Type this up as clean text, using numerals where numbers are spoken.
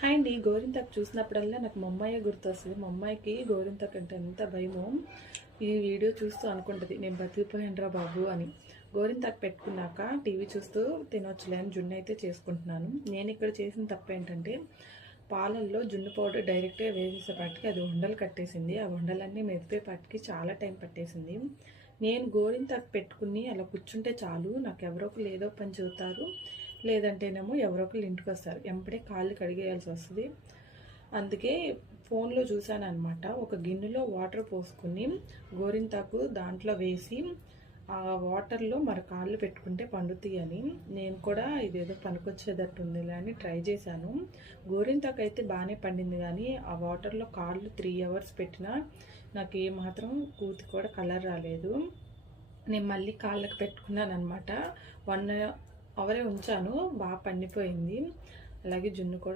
Hi అండి. గోరింటాకు చూసినప్పుడల్లా నాకు మా అమ్మాయే గుర్తొస్తుంది. మా అమ్మాయికి గోరింటాకు అంటే ఎంత భయమో ఈ వీడియో చూస్తూ అనుకుంటుంది, నేను బతికిపోయానురా బాబు అని. గోరింటాకు పెట్టుకున్నాక టీవీ చూస్తూ తినొచ్చులే అని జున్ను అయితే చేసుకుంటున్నాను. నేను ఇక్కడ చేసిన తప్పు ఏంటంటే పాలల్లో జున్ను పౌడర్ డైరెక్ట్గా వేసేసేపాటికి అది ఉండలు కట్టేసింది. ఆ ఉండలన్నీ మెదిపేపాటికి చాలా టైం పట్టేసింది. నేను గోరింటాకు పెట్టుకుని అలా కూర్చుంటే చాలు, నాకు ఎవరో ఒకరు ఏదో పని చెబుతారు, లేదంటేనేమో ఎవరో ఒకరు ఇంటికి వస్తారు, వెంబడే కాళ్ళు కడిగేయాల్సి వస్తుంది. అందుకే ఫోన్లో చూశాను అనమాట. ఒక గిన్నెలో వాటర్ పోసుకుని గోరింటాకు దాంట్లో వేసి ఆ వాటర్లో మరి కాళ్ళు పెట్టుకుంటే పండుతాయి అని. నేను కూడా ఇదేదో పనికొచ్చేటట్టుంది అని ట్రై చేశాను. గోరింటాకు అయితే బాగానే పండింది, కానీ ఆ వాటర్లో కాళ్ళు 3 అవర్స్ పెట్టినా నాకు ఏమాత్రం కూతి కూడా కలర్ రాలేదు. నేను మళ్ళీ కాళ్ళకి పెట్టుకున్నాను అనమాట. 1 అవరే ఉంచాను, బాగా పండిపోయింది. అలాగే జున్ను కూడా